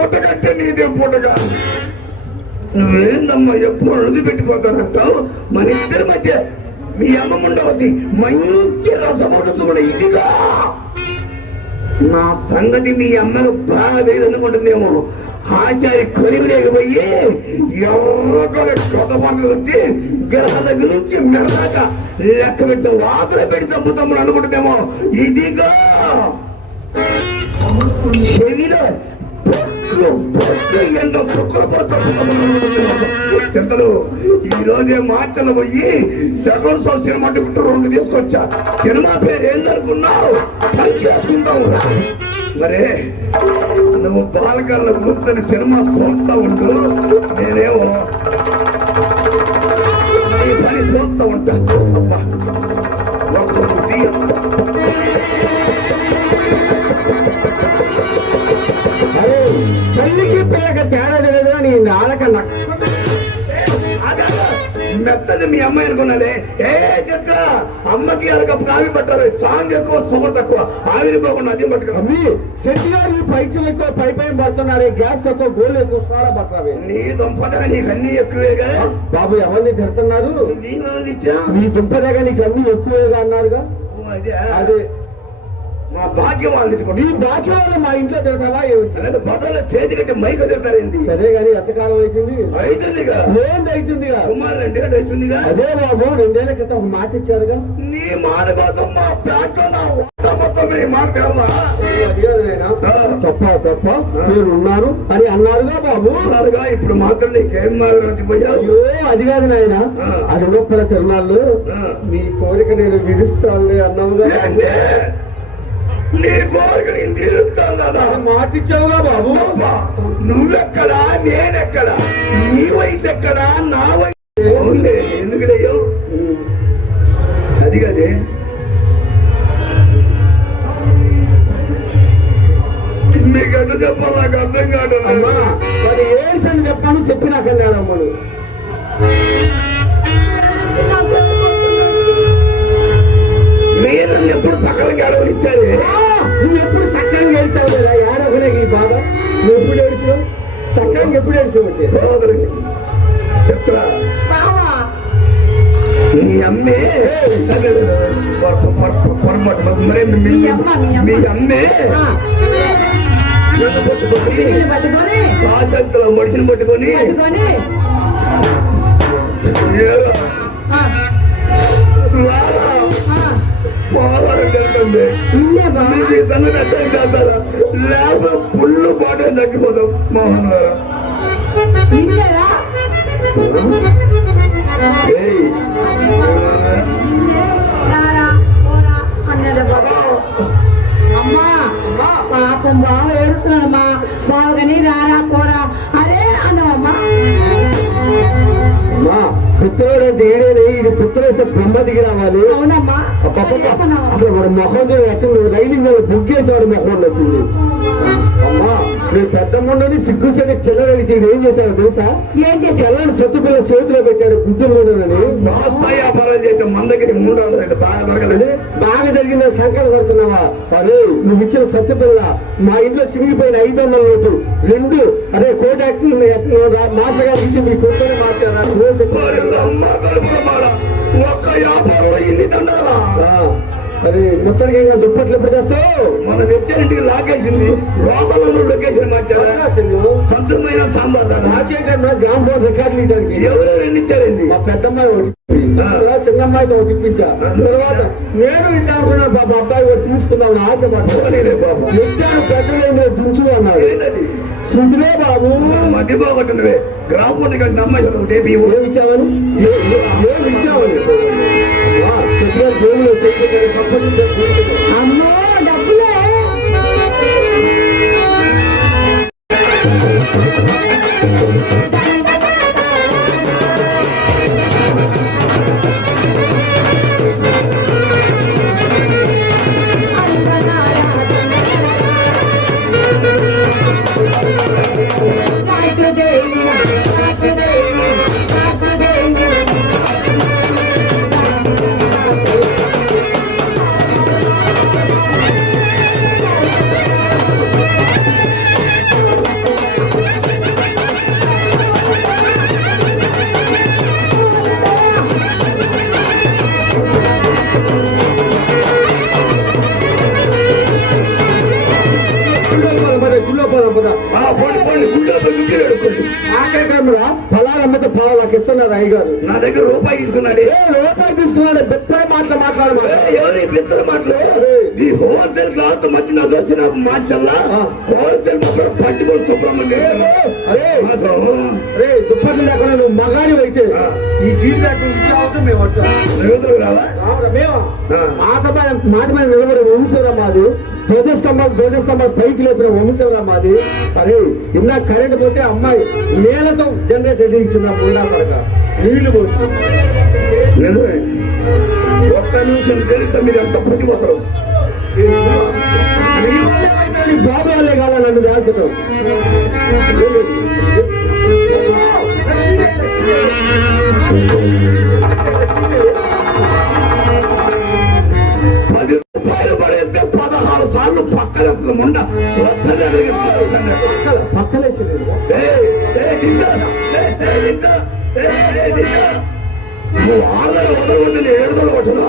పుట్టకంటే నీదే పుట్టగా నువ్వేందమ్మా ఎప్పుడు అడుగు పెట్టిపోతానంటావు. మన ఇద్దరి మధ్య మీ అమ్మ ఉండవద్ది మంచి రసముడుతూ కూడా ఇదిగా నా సంగతి మీ అమ్మను బాగా లేదనుకుంటుందేమో. ఆచారి కొలివిలేకపోయి ఎవరొకరు కొత్త పనులు వచ్చి గ్రహాల గురించి మెరదాక లెక్క పెట్టి వాకులు పెట్టి చంపుతామని అనుకుంటుందేమో. ఇదిగా చెవిలో చింతలు ఈ రోజే మార్చలు పోయి సెకండ్ షో సినిమా టికెట్ 2 తీసుకొచ్చా. సినిమా పేరు ఏందనుకున్నావు? పని చేసుకుంటావు. మరే నువ్వు బాలకాల్లో కూర్చొని సినిమా చూస్తా ఉంటూ నేనేమో నీ పని చూస్తా ఉంటా. తల్లికి పిల్లకి తేడా తెలియదు. నీ నాలకన్నా మెత్తది మీ అమ్మాయి అనుకున్నదే. ఏ చెక్క అమ్మకి అరకప్పు కావి పట్టారు. సాంగ్ ఎక్కువ సొమ్ము తక్కువ. ఆవిరిపోకుండా అది పట్టుకున్నా. శెట్టి గారు పైచలు ఎక్కువ పై పడుతున్నారే. గ్యాస్ తక్కువ గోళ్ళు ఎక్కువ సోడా పట్టాలి. నీ దుంపదగా నీకు అన్ని ఎక్కువేగా. బాబు ఎవరిని తిడుతున్నారు? నీ దుంపదగా నీకు అన్ని ఎక్కువేగా అన్నారుగా. అదే మా భాగ్యం వాళ్ళు నీ భాగ్యం వల్ల మా ఇంట్లో తిడతావా? బదులు చేతి కట్టి మైకు తిడతారేంది? సరే గాని ఎంతకాలం అవుతుంది? అవుతుందిగా. ఏంది అవుతుందిగా? సుమారు 2 ఏళ్ళు అవుతుందిగా. అదే బాబు 2 ఏళ్ల క్రితం ఒక మాట ఇచ్చారుగా. నీ మాట కోసం మా ప్లాట్లో నా మొత్తం మాట కావా? తప్ప మీరు ఉన్నారు అని అన్నారుగా బాబు. అన్నారుగా. ఇప్పుడు మాత్రం నీకేం మారిపోయా? అయ్యో అది కాదు నాయన. అది గొప్పల తిరునాళ్ళు నీ కోరిక నేను విధిస్తాను అన్నావుగా. నీ కోరిక నేను తీరుస్తాను మాటిచ్చావుగా బాబు. నువ్వెక్కడా నేనెక్కడా? నీ వయసు ఎక్కడా నా వయసు? ఎందుకయ్యో అది కదే. మీకు అడ్డు చెప్పాలి. నాకు అర్థం కాదు. మరి ఏసని చెప్పాను చెప్పినాక అమ్మడు. నేను ఎప్పుడు సకలంగా అడవనిచ్చారు. నువ్వు ఎప్పుడు సక్రంగా ఏడ్చావు కదా. ఏడవలే ఈ బాధ. నువ్వు ఎప్పుడు ఏడ్చావు? సక్రంగా ఎప్పుడు ఏడ్చావు? చెప్తా. మీ అమ్మే పొరపాటు మరే మీ అమ్మే సాచంతలో మనిషిని పట్టుకొని జరుగుతుంది. సంగతి అర్థం కాదా? లేకపోతే పుల్లు పాట తగ్గిపోతాం. మోహన్ గారు అమ్మా పాపం బాగా ఏడుస్తున్నాడమ్మా. బాగాని రారా పోరా అరే అన్నమ్మా. పుత్రుడు అంటే ఏడేనే. ఇది పుత్రుడు బ్రహ్మ దిగి రావాలి. అవునమ్మా. అసలు వాడు మొహం ఎట్టు రైలింగ్ బుక్ చేసేవాడు మొహం వచ్చింది. అమ్మా నేను పెద్దమ్మని సిగ్గుసరి చెల్లెడికి ఏం చేశాడు తెలుసా? ఏం చేసి చెల్లని సొత్తు పిల్ల చేతిలో పెట్టాడు. గుడ్డులోనని వ్యాపారం చేసే మన దగ్గర 300 బాగా జరిగిన సంకల్పం పడుతున్నావా? అదే నువ్వు ఇచ్చిన సొత్తు పిల్ల మా ఇంట్లో చిరిగిపోయిన 500 నోటు 2 అదే కోట మాస్టర్ గారు ఇచ్చి మీ కొత్తనే మాట్లాడారు. ఒక్క వ్యాపారంలో ఇన్ని దండాలా? అది మొత్తానికి దుప్పట్లు ఎప్పుడు చేస్తావు? మన వెచ్చరింటికి లాగేసింది. లోపల లొకేషన్ మార్చారా? సంతమైన సాంబార్ నాకేకన్నా గ్రామ బోర్డు రికార్డులు ఇవ్వడానికి ఎవరు రెండిచ్చారండి? మా పెద్దమ్మాయి ఒకటి చిన్నమ్మాయితో ఒకటి ఇప్పించా. తర్వాత నేను విన్నాను బాబా అబ్బాయి ఒకటి తీసుకుందాం ఆశపడ్డాను. బాబు ఎత్తాను పెద్దలు దించు అన్నాడు. శుద్ధిలే బాబు మధ్య బాగుంటుంది. గ్రామ బోర్డు కంటే అమ్మాయి ఏమి ఇచ్చామని ఏమి ఇచ్చామని జోలు అమ్మో డబ్బులే. వాళ్ళు గుడ్డ దుడ్డు అడుక్కోండి. నాకేమరా పలారమ్మతో పాలు నాకు ఇస్తున్నారు అయ్యగారు. నా దగ్గర రూపాయి తీసుకున్నాడు. రూపాయి తీసుకున్నాడు. బెత్తర మాట్లాడమా ఎవరి బిత్తర మాటలు? ఈ హోల్సేల్ క్లాత్ మధ్య నాకు వచ్చిన మార్చల్లా హోల్సేల్ మొత్తం పట్టుకొని సుబ్రహ్మణ్యం. అరే దుప్పట్లు లేకుండా నువ్వు మగాడి అయితే ఈ గీత ఇచ్చావు. మేము వచ్చాము రావా? మేము మాట మీద నిలబడే వంశరా మాది. ధ్వజస్తంభాలు పైకి లేపిన వంశరా మాది. అరే ఇందా కరెంట్ పోతే అమ్మాయి నేలతో జనరేటర్ ఎదిగించిన ఉండా పడక నీళ్లు పోసి నిజమే. ఒక్క నిమిషం తెలిస్తే మీరు ఎంత ప్రతిపోతారు. బాబు వాళ్ళే కాదా నన్ను దాల్చడం. రూపాయలు పడేస్తే 16 సార్లు పక్కన ఉండ పక్కలేసి నువ్వు 6 వదలవద్దు, 7 కొట్టను.